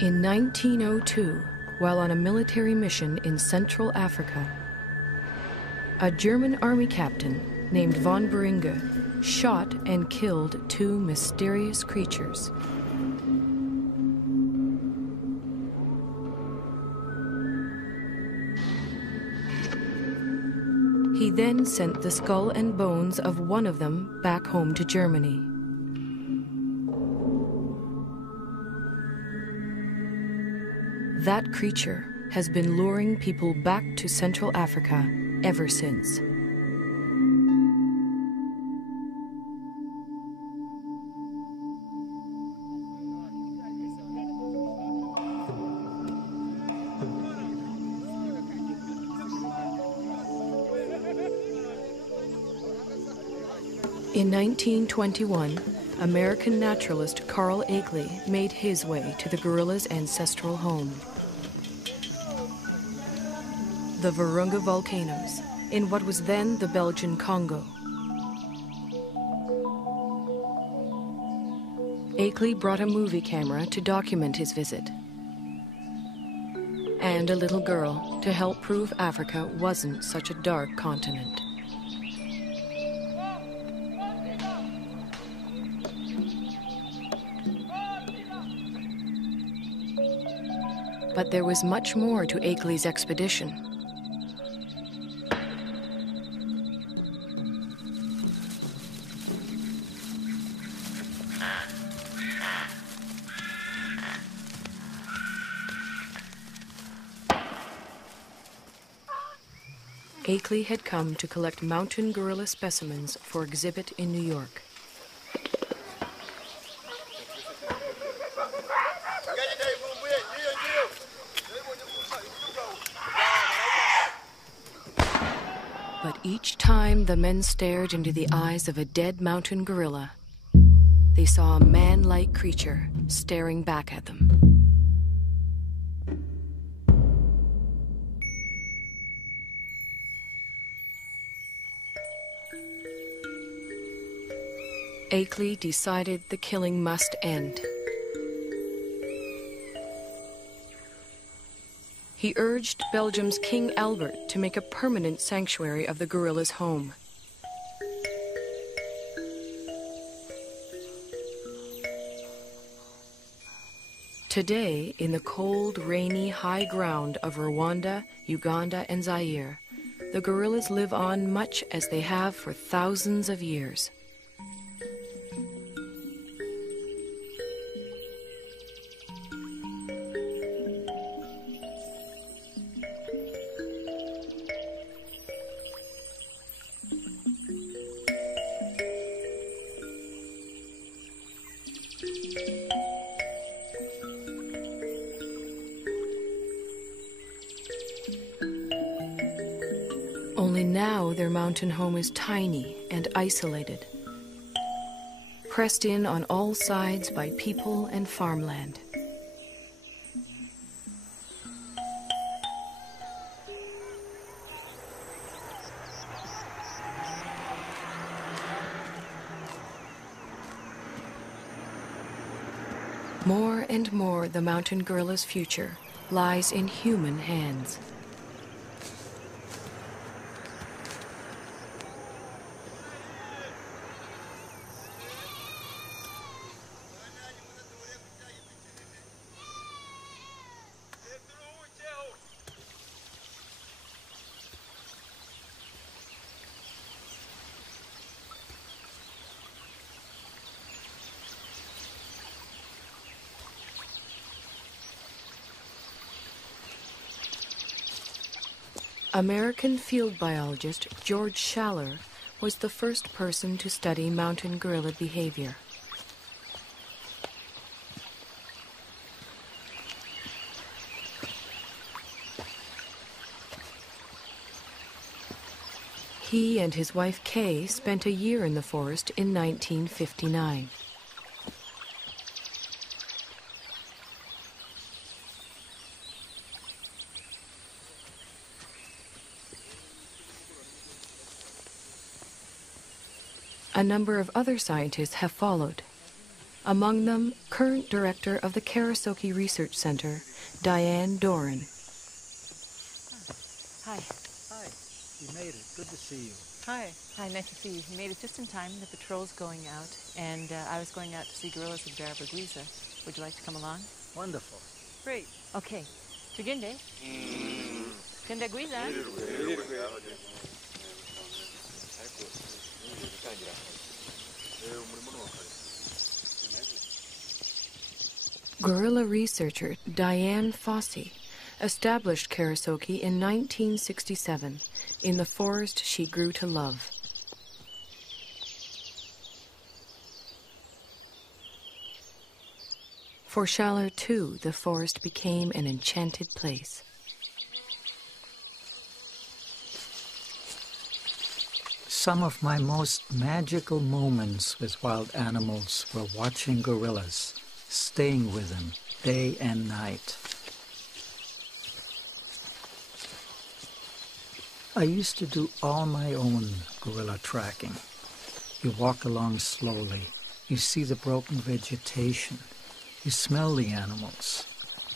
In 1902, while on a military mission in Central Africa, a German army captain named von Beringe shot and killed two mysterious creatures. He then sent the skull and bones of one of them back home to Germany. That creature has been luring people back to Central Africa ever since. In 1921, American naturalist Carl Akeley made his way to the gorilla's ancestral home. The Virunga volcanoes, in what was then the Belgian Congo. Akeley brought a movie camera to document his visit, and a little girl to help prove Africa wasn't such a dark continent. But there was much more to Akeley's expedition. Akeley had come to collect mountain gorilla specimens for exhibit in New York. But each time the men stared into the eyes of a dead mountain gorilla, they saw a man-like creature staring back at them. Akeley decided the killing must end. He urged Belgium's King Albert to make a permanent sanctuary of the gorilla's home. Today, in the cold, rainy, high ground of Rwanda, Uganda, and Zaire, the gorillas live on much as they have for thousands of years. Only now their mountain home is tiny and isolated, pressed in on all sides by people and farmland. More and more, the mountain gorilla's future lies in human hands. American field biologist George Schaller was the first person to study mountain gorilla behavior. He and his wife Kay spent a year in the forest in 1959. A number of other scientists have followed. Among them, current director of the Karasoke Research Center, Diane Doran. Hi. Hi. You made it. Good to see you. Hi. Hi, nice to see you. You made it just in time. The patrol's going out, and I was going out to see gorillas with Barabagwiza. Would you like to come along? Wonderful. Great. Okay. Tuginde. Tendagwiza. Gorilla researcher Diane Fossey established Karasoke in 1967 in the forest she grew to love. For Schaller, too, the forest became an enchanted place. Some of my most magical moments with wild animals were watching gorillas, staying with them day and night. I used to do all my own gorilla tracking. You walk along slowly, you see the broken vegetation, you smell the animals.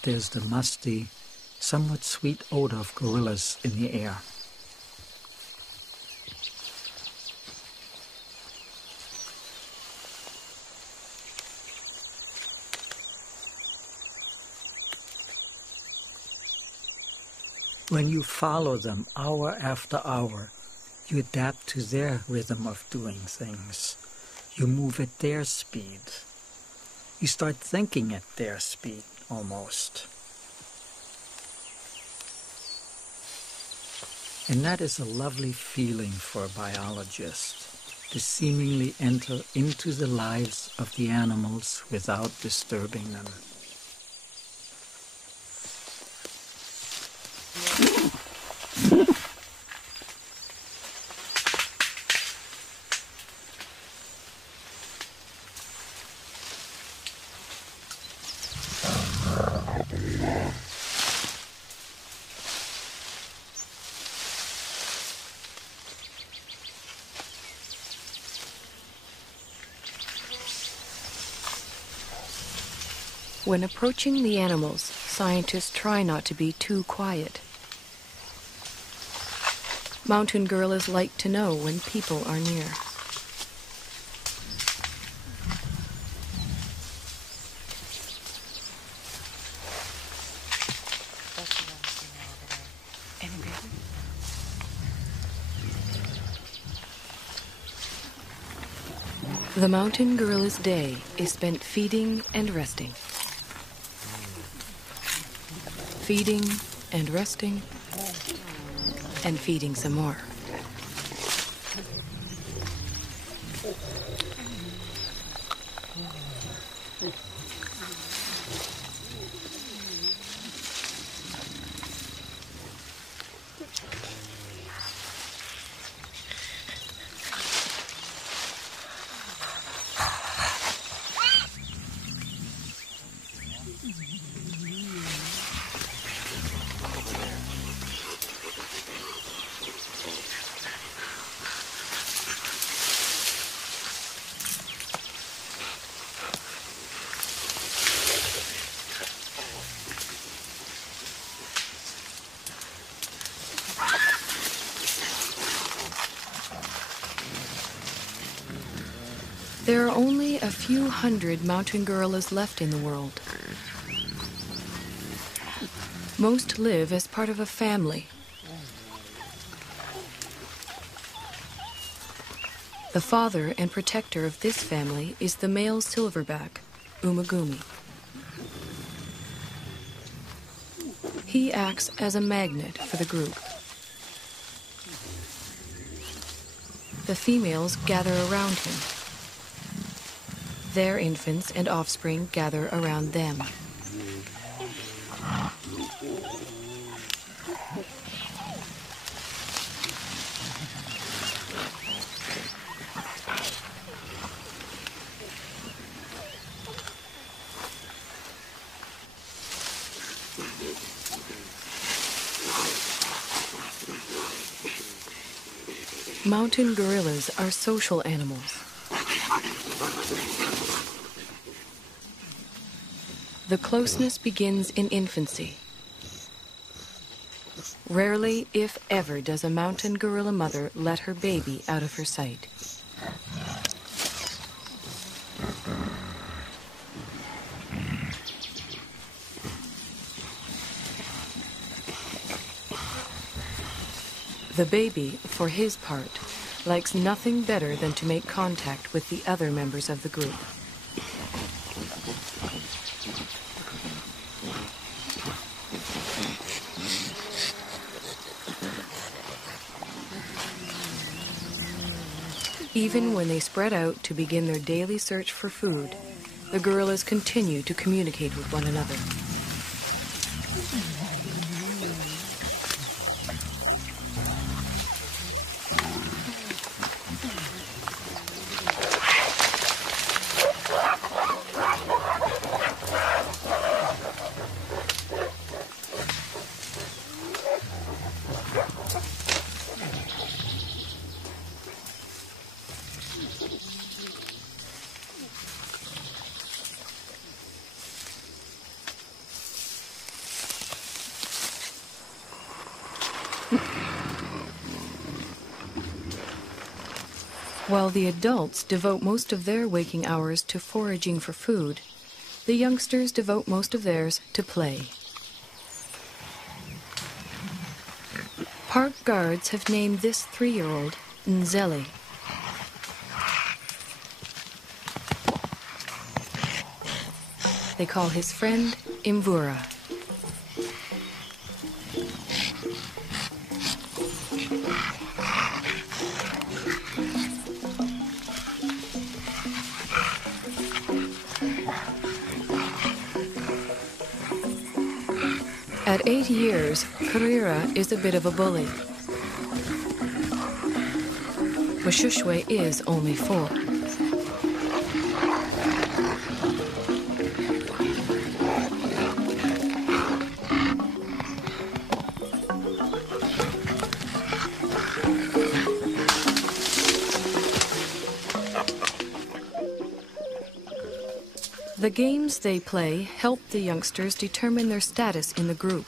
There's the musty, somewhat sweet odor of gorillas in the air. When you follow them hour after hour, you adapt to their rhythm of doing things. You move at their speed. You start thinking at their speed, almost. And that is a lovely feeling for a biologist, to seemingly enter into the lives of the animals without disturbing them. When approaching the animals, scientists try not to be too quiet. Mountain gorillas like to know when people are near. The mountain gorilla's day is spent feeding and resting. Feeding and resting, and feeding some more. There are only a few hundred mountain gorillas left in the world. Most live as part of a family. The father and protector of this family is the male silverback, Umagumi. He acts as a magnet for the group. The females gather around him. Their infants and offspring gather around them. Mountain gorillas are social animals. The closeness begins in infancy. Rarely, if ever, does a mountain gorilla mother let her baby out of her sight. The baby, for his part, likes nothing better than to make contact with the other members of the group. Even when they spread out to begin their daily search for food, the gorillas continue to communicate with one another. While the adults devote most of their waking hours to foraging for food, the youngsters devote most of theirs to play. Park guards have named this 3-year-old Nzeli. They call his friend Imvura. At 8 years, Karira is a bit of a bully. Mashushwe is only 4. The games they play help the youngsters determine their status in the group.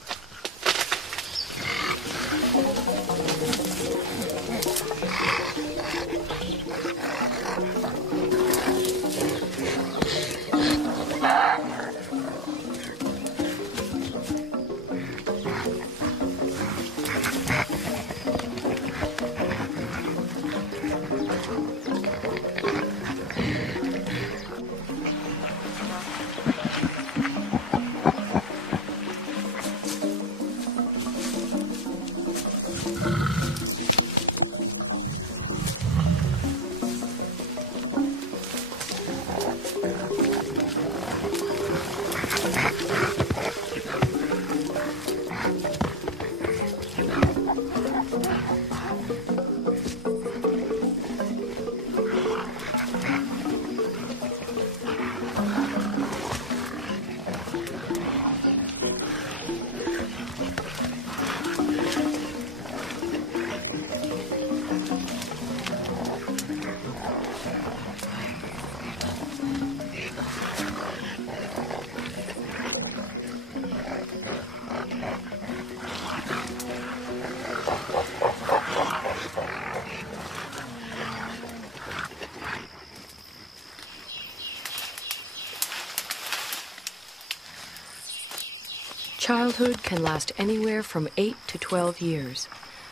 Childhood can last anywhere from 8 to 12 years,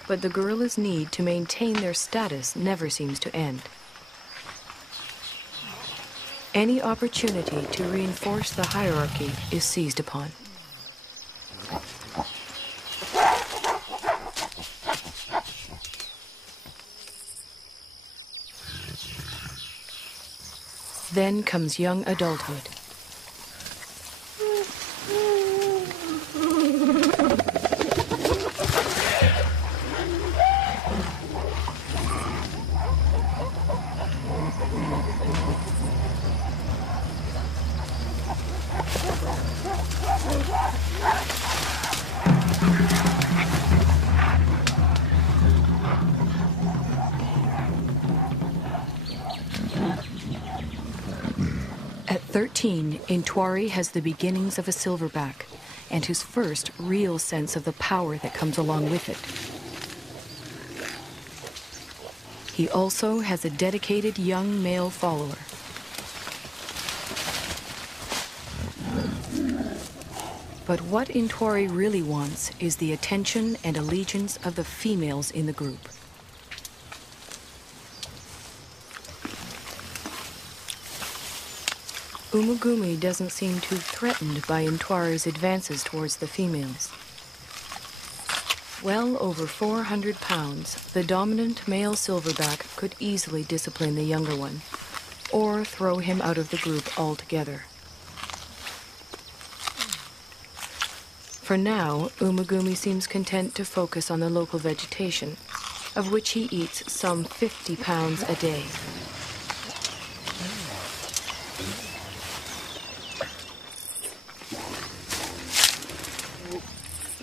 but the gorillas' need to maintain their status never seems to end. Any opportunity to reinforce the hierarchy is seized upon. Then comes young adulthood. At 13, Intwari has the beginnings of a silverback and his first real sense of the power that comes along with it. He also has a dedicated young male follower. But what Intwari really wants is the attention and allegiance of the females in the group. Umugumi doesn't seem too threatened by Intwari's advances towards the females. Well over 400 pounds, the dominant male silverback could easily discipline the younger one, or throw him out of the group altogether. For now, Umugumi seems content to focus on the local vegetation, of which he eats some 50 pounds a day.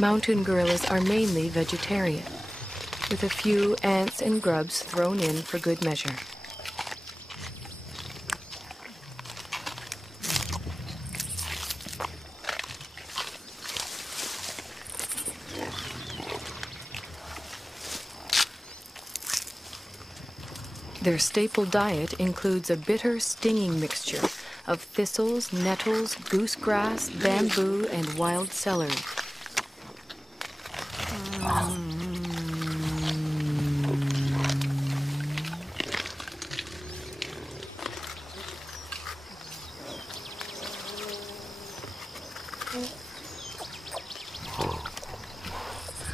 Mountain gorillas are mainly vegetarian, with a few ants and grubs thrown in for good measure. Their staple diet includes a bitter, stinging mixture of thistles, nettles, goosegrass, bamboo, and wild celery.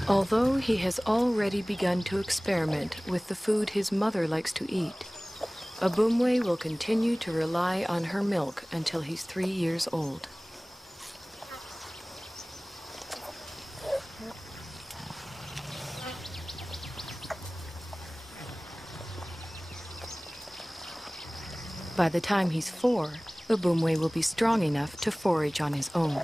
Although he has already begun to experiment with the food his mother likes to eat, Abumwe will continue to rely on her milk until he's 3 years old. By the time he's 4, Abumwe will be strong enough to forage on his own.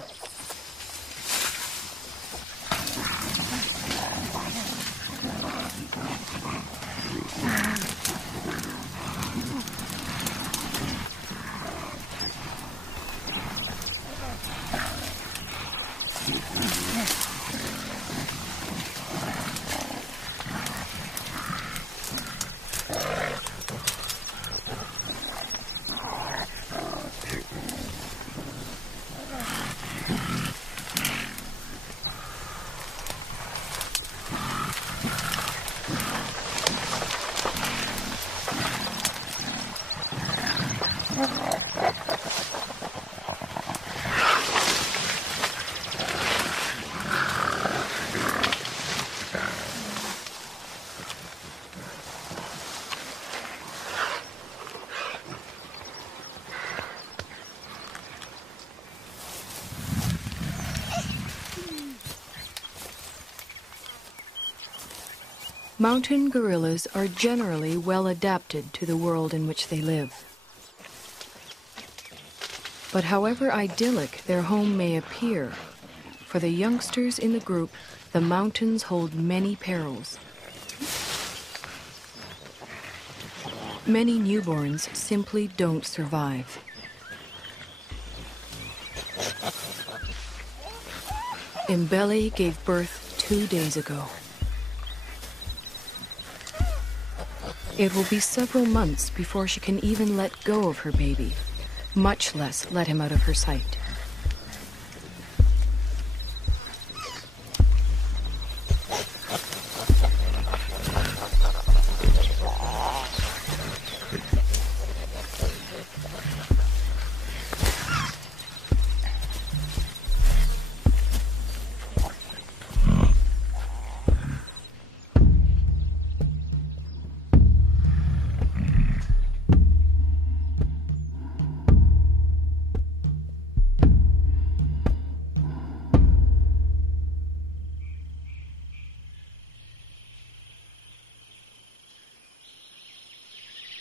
Mountain gorillas are generally well adapted to the world in which they live. But however idyllic their home may appear, for the youngsters in the group, the mountains hold many perils. Many newborns simply don't survive. Mbele gave birth 2 days ago. It will be several months before she can even let go of her baby, much less let him out of her sight.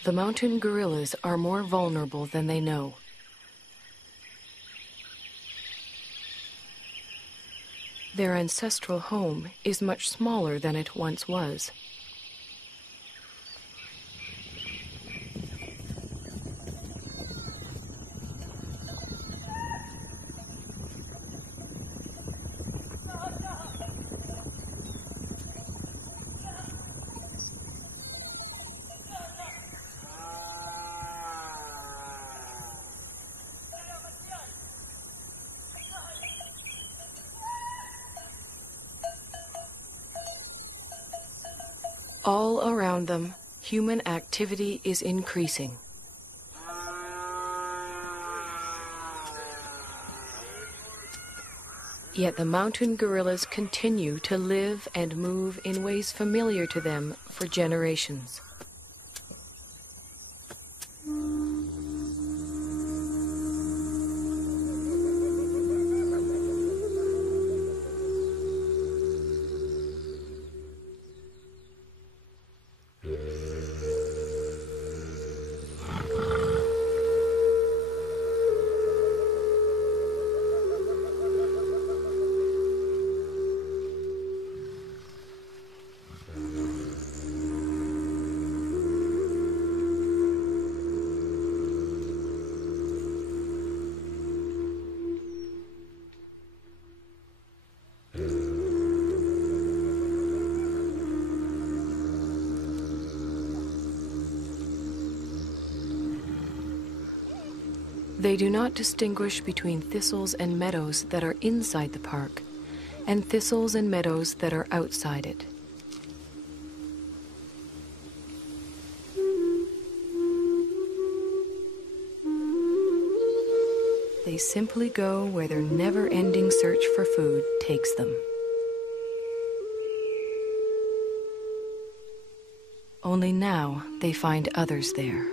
The mountain gorillas are more vulnerable than they know. Their ancestral home is much smaller than it once was. All around them, human activity is increasing. Yet the mountain gorillas continue to live and move in ways familiar to them for generations. They do not distinguish between thistles and meadows that are inside the park and thistles and meadows that are outside it. They simply go where their never-ending search for food takes them. Only now they find others there.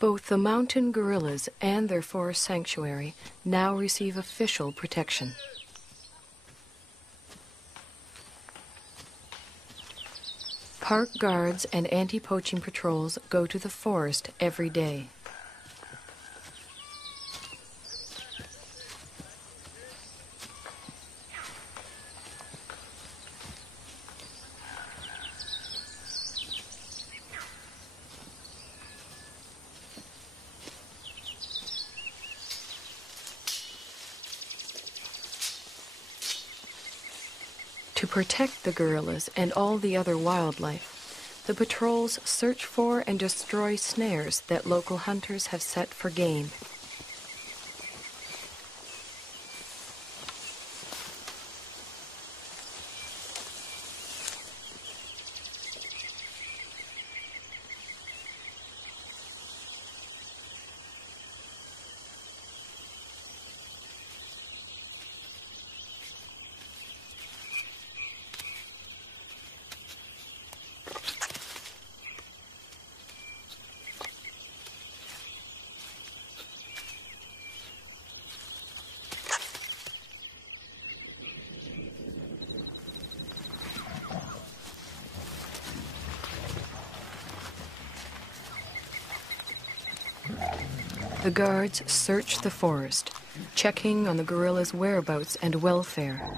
Both the mountain gorillas and their forest sanctuary now receive official protection. Park guards and anti-poaching patrols go to the forest every day. To protect the gorillas and all the other wildlife, the patrols search for and destroy snares that local hunters have set for game. The guards search the forest, checking on the gorillas' whereabouts and welfare.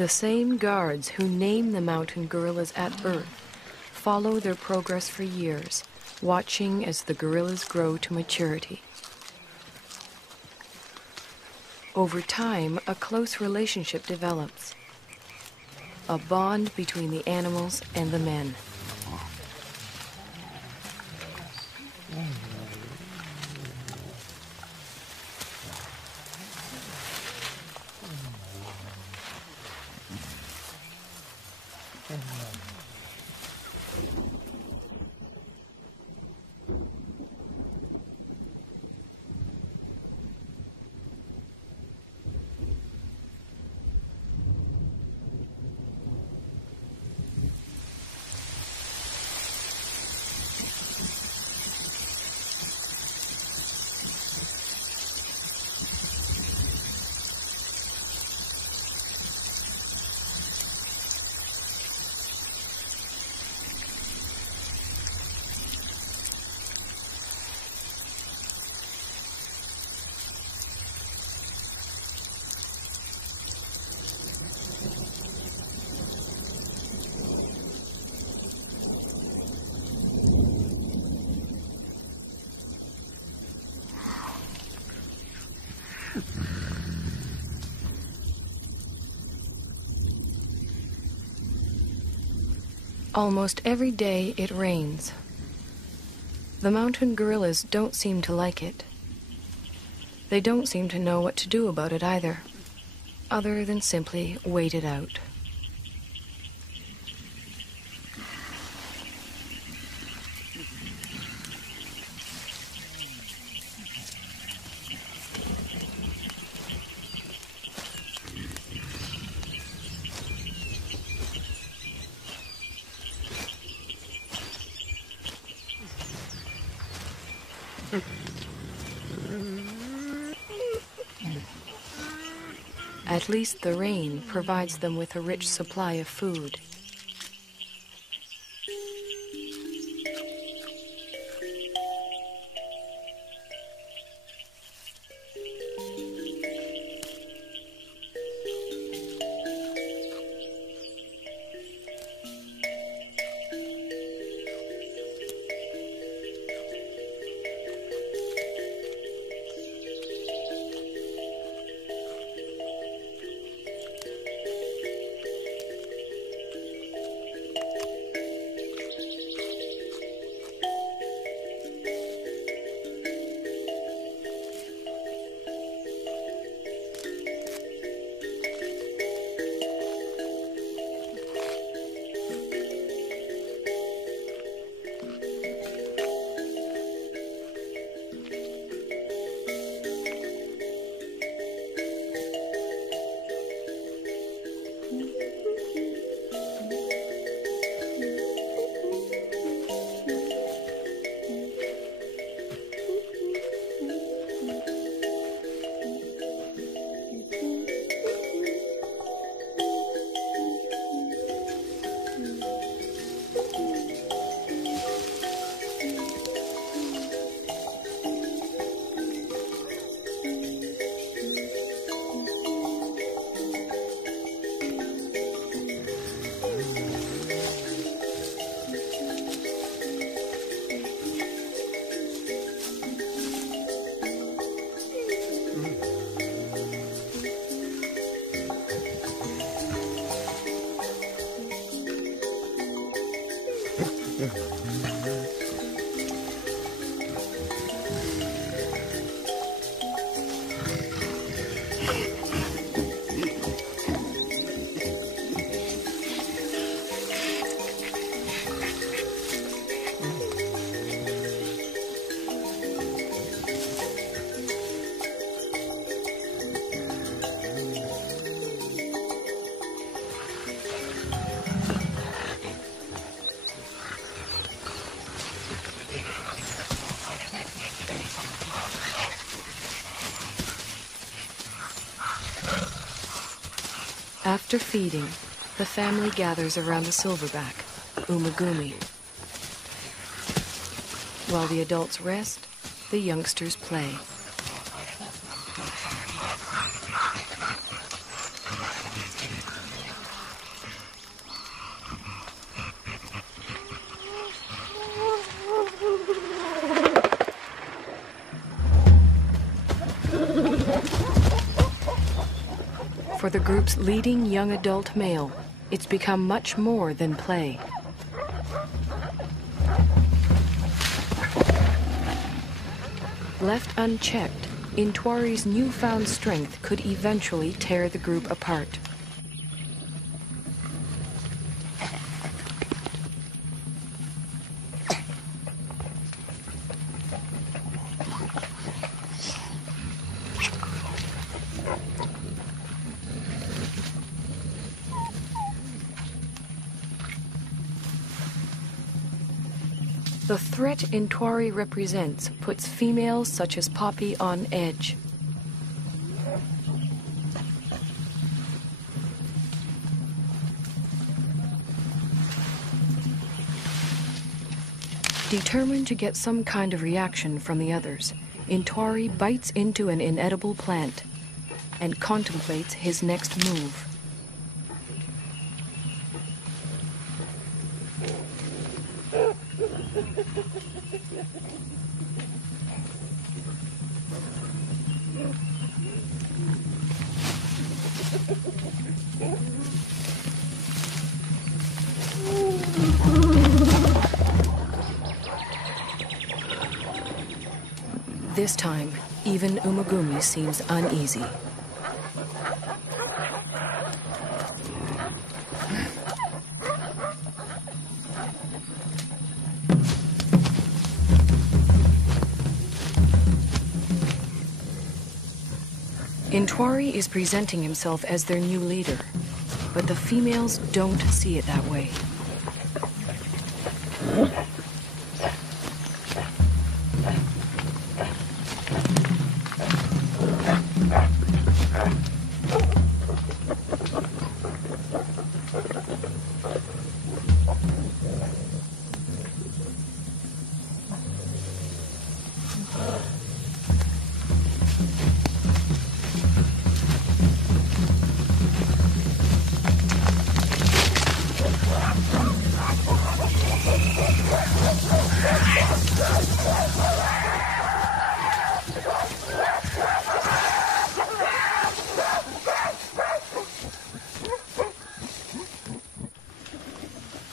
The same guards who name the mountain gorillas at birth follow their progress for years, watching as the gorillas grow to maturity. Over time, a close relationship develops, a bond between the animals and the men. Almost every day it rains. The mountain gorillas don't seem to like it. They don't seem to know what to do about it either, other than simply wait it out. At least the rain provides them with a rich supply of food. After feeding, the family gathers around the silverback, Umagumi. While the adults rest, the youngsters play. For the group's leading young adult male, it's become much more than play. Left unchecked, Intwari's newfound strength could eventually tear the group apart. The threat Intwari represents puts females such as Poppy on edge. Determined to get some kind of reaction from the others, Intwari bites into an inedible plant and contemplates his next move. This time, even Umagumi seems uneasy. Intwari is presenting himself as their new leader, but the females don't see it that way.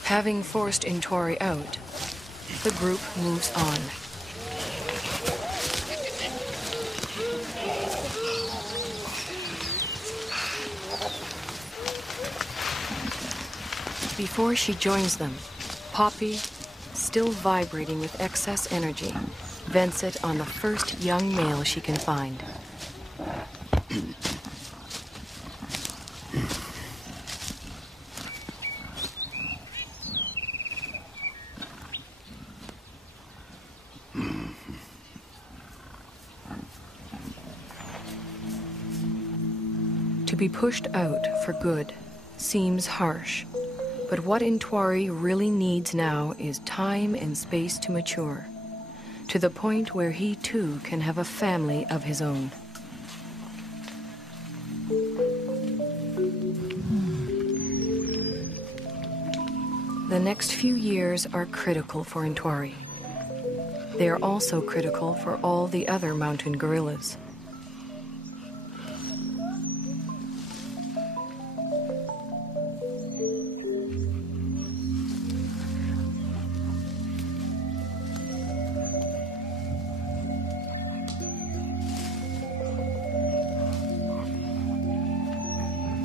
Having forced Intwari out, the group moves on. Before she joins them, Poppy, still vibrating with excess energy, vents it on the first young male she can find. To be pushed out for good seems harsh, but what Intwari really needs now is time and space to mature, to the point where he too can have a family of his own. The next few years are critical for Intwari. They are also critical for all the other mountain gorillas.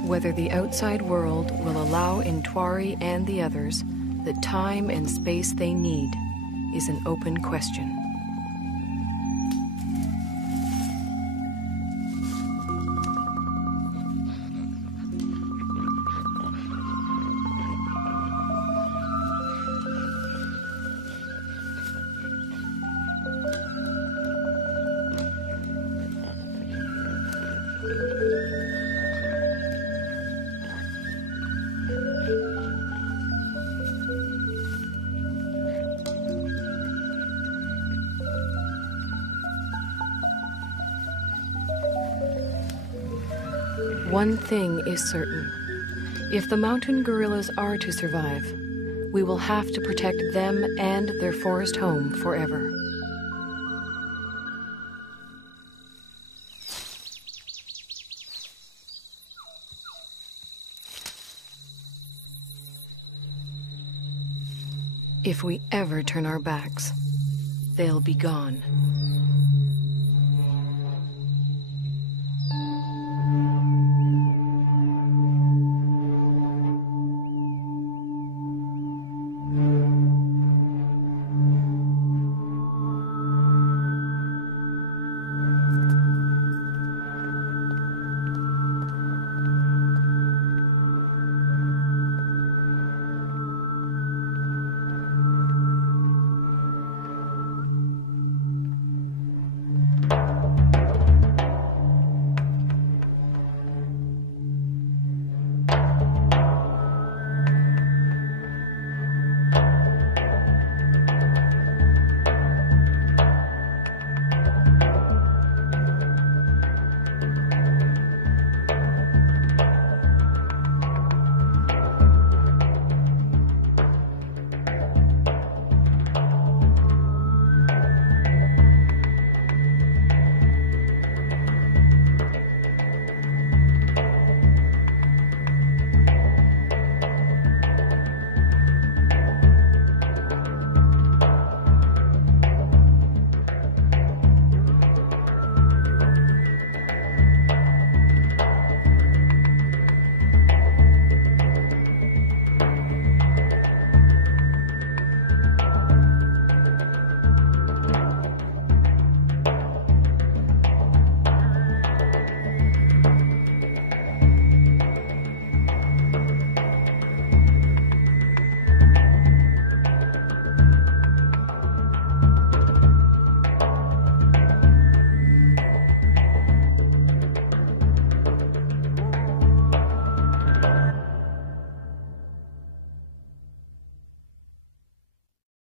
Whether the outside world will allow Intwari and the others the time and space they need is an open question. One thing is certain. If the mountain gorillas are to survive, we will have to protect them and their forest home forever. If we ever turn our backs, they'll be gone.